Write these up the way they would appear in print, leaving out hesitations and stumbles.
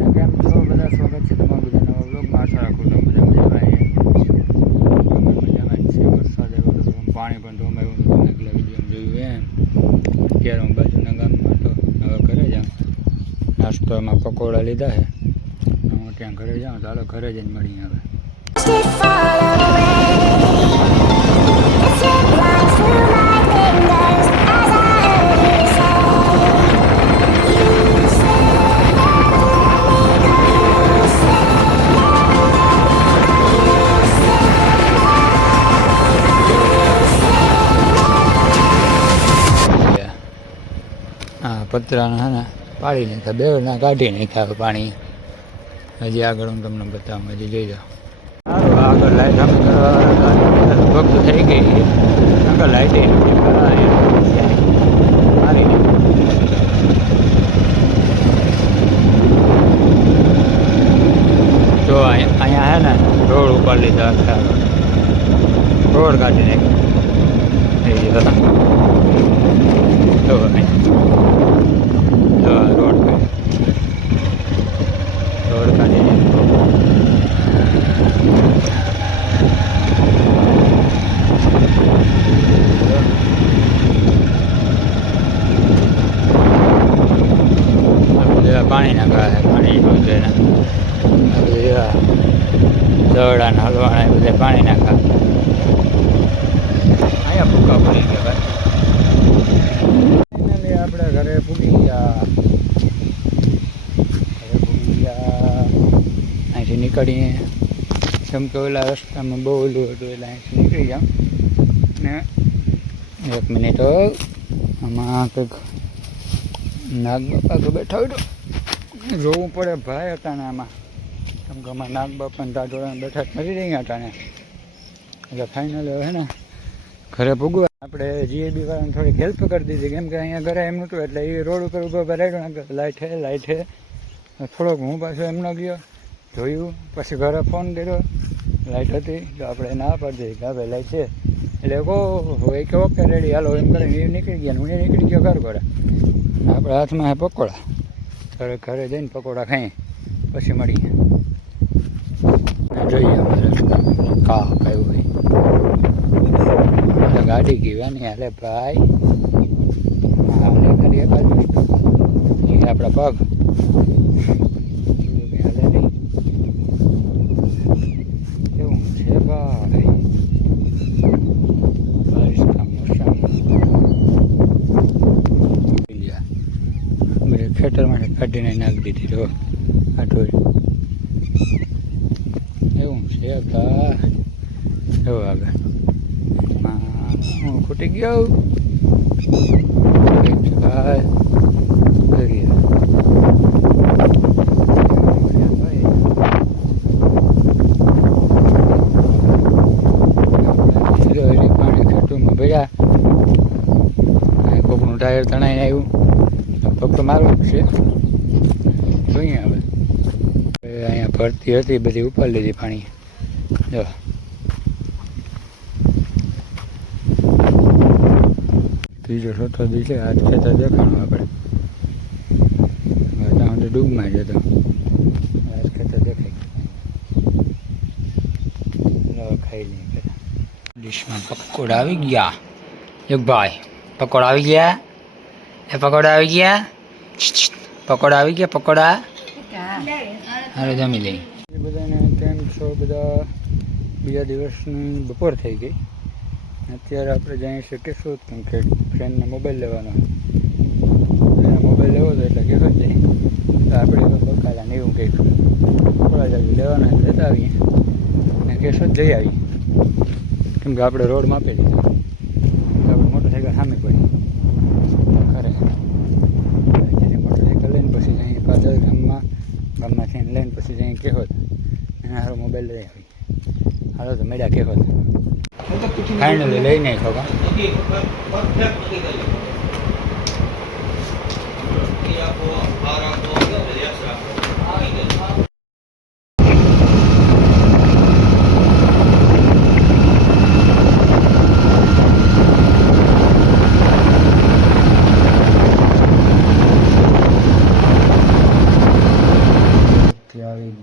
કેમ છો બધા? સ્વાગત છે તમારું બધા નવા બ્લોગમાં. આશા રાખું તો મજામાં છે. વરસાદ આવ્યો તો પાણી પણ ધોમાયું હતું, આગલા વિડીયોમાં જોયું એમ. અત્યારે હું બાજુના ગામમાં તો હવે ઘરે જાઉં. નાસ્તોમાં પકોડા લીધા છે. હું ત્યાં ઘરે જાઉં તો હાલો ઘરે જઈને મળીએ હવે. હા, પતરાના હે ને પાડી નાખ્યા, બેવના કાઢી નાખ્યા પાણી. હજી આગળ હું તમને બતાવું, હજી જોઈ જાઓ. સારું, આગળ લાઈટ અમે ભક્ત થઈ ગઈ છે. આગળ લાઈટ મારી તો અહીંયા હે ને રોડ ઉપર લીધા રોડ કાઢી નાખ્યો તો રોડ કાઢી પાણી નાખા પાણી દવડા હલવાણા એ બધા પાણી નાખા. અહીંયા ભૂકા પડી ગયા ભાઈ. આપણે ઘરે પૂગી ગયા. અહીંથી નીકળીએ કેમ કે ઓલા રસ્તામાં બહુ ઓલું હતું એટલે અહીંથી નીકળી જાઉં ને 1 મિનિટ આમાં કંઈક નાગ બાપા તો બેઠા હોય તો જોવું પડે ભાઈ અટાણે આમાં, કેમ કે અમારા નાગ બાપાને તાટોળાને બેઠા જ નથી રહી અટાણે. એટલે ફાઇનલ હે ને ઘરે પૂગવા આપણે જીએબી વાળાને થોડીક હેલ્પ કરી દીધી, કેમ કે અહીંયા ઘરે એમ નહોતું એટલે એ રોડ ઉપર ઊભા રાખ્યો. લાઇટ હે થોડોક હું પાછો એમનો ગયો જોયું, પછી ઘરે ફોન કર્યો, લાઇટ હતી તો આપણે ના પાડી દીધી કે હવે લાઇટ છે. એટલે હોય કે ઓકે રેડી હાલો એમ કરીને એ નીકળી ગયા, હું એ નીકળી ગયો ઘર ઘરે. આપણા હાથમાં હે પકોડા, ઘરે જઈને પકોડા ખાઈએ પછી મળીએ. જોઈએ કા કયું હોય ગાડી ગઈ નહીં હાલે ભાઈ. હાલે ખાલી એક બાજુ આપણા પગ હાલે નહીં એવું છે ભાઈ. બારિશ કા મોસમ ખેતરમાં કાઢીને નાખી દીધી તો આઠોડી એવું છે ભાઈ. એવું આગળ હું ખૂટી ગયો પાણી ખેતરમાં ભર્યા. કોકનું ટાયર તણાઈને આવ્યું, ફક્ત મારું જ છે. જોઈએ હવે અહીંયા ભરતી હતી બધી ઉપાડી લીધી પાણી. જો ત્રીજો ચોથો દી છે, આજ ખેતર દેખાણું આપણે ત્યાં સુધી ડૂબમાં જતો આજ ખેતર દેખાય. ખાઈ લઈએ પેલા ડીશમાં પકોડા આવી ગયા. ભાઈ પકોડા આવી ગયા, એ પકોડા આવી ગયા, પકોડા આવી ગયા, પકોડા હારે જમી લઈ. એ બધાને કેમ છો બધા? બીજા દિવસની બપોર થઈ ગઈ. અત્યારે આપણે જઈએ છીએ કેશોદ, કેમ કે ફ્રેન્ડને મોબાઈલ લેવાનો, મોબાઈલ લેવો હતો એટલે કેશોદ જઈએ તો આપણે બકાલા ને એવું કંઈક થોડા જલ્દી લેવાના લેતા આવીએ અને કેશોદ જઈ આવીએ, કેમ કે આપણે રોડ માપી દીધો. આપણે મોટરસાઇકલ સામે પડી ખરે મોટરસાઇકલ લઈને પછી જઈએ પાછળ ગામમાંથી લઈને પછી જઈએ કેશોદ અને સારો મોબાઈલ લઈ આવી. હાલો તો મેળા કેશોદ ફાઇનલી લઈને છોકરા.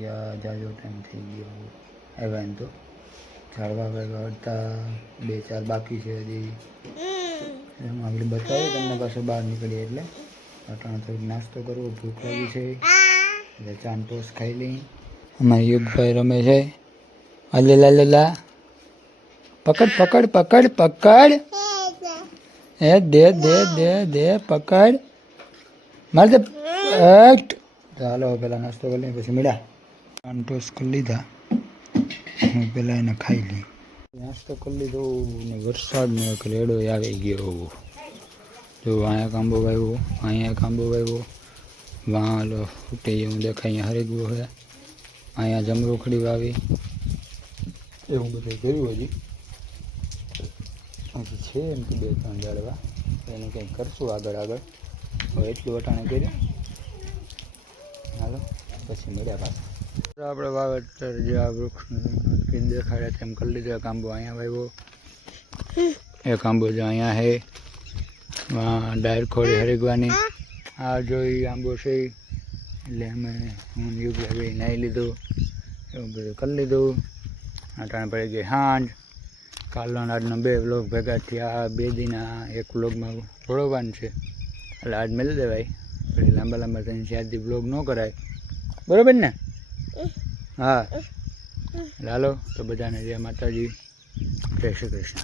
ગયા, જાજો ટાઈમ થઈ ગયો આવ્યા એમ તો. ઝાડવા વાગતા 2-4 બાકી છે હજી. એમ આપણે બતાવીએ તમને પાસે બહાર નીકળીએ એટલે. અટાણે થોડીક નાસ્તો કરવો, ભૂખ લાગી છે એટલે ચાન ટોસ ખાઈ લઈ. અમારા યુગભાઈ રમે છે. લા પકડ પકડ પકડ પકડ, એ દે દે દે દે પકડ, મારે દે. ચાલો પેલા નાસ્તો કરી લઈએ પછી મળ્યા. ચાન ટોસ કરી લીધા, હું પેલા એને ખાઈ લઈ. નાસ્તો કરી લીધો ને વરસાદનો એક રેડો આવી ગયો. જો અહીંયા કાંબો વાવ્યો, અહીંયા કાંબો વાવ્યો, વાં લો ફૂટે એવું દેખાય, અહીંયા હરેગવો છે, અહીંયા જમરૂખડી વાવી, એવું બધું કર્યું. હજી છે એમ કે 2-3 ઝાડવા, એને કંઈક કરશું આગળ. હવે એટલું વટાણે કર્યું. હાલો પછી મળ્યા પાછા. આપણે વાવેતર જે આ વૃક્ષ દેખાડે તેમ કરી લીધું. કાંબો અહીંયા વાવ્યો, એ કાંબો જો અહીંયા છે, ડાયર ખોડી હરીગવાની. આ જોઈ આંબો છે એટલે અમે હું યુગભાઈ નાહી લીધું, એવું બધું કરી લીધું. અટાણે પડી ગઈ સાંજ. કાલનો આજનો 2 વ્લોગ ભેગા થયા. 2 દિના એક વ્લોગમાં જોડવાનું છે એટલે આજ મેળ દેવાય. પછી લાંબા 3-4 દી વ્લોગ ન કરાય, બરાબર ને? હા હાલો તો બધાને જય માતાજી, જય શ્રી કૃષ્ણ.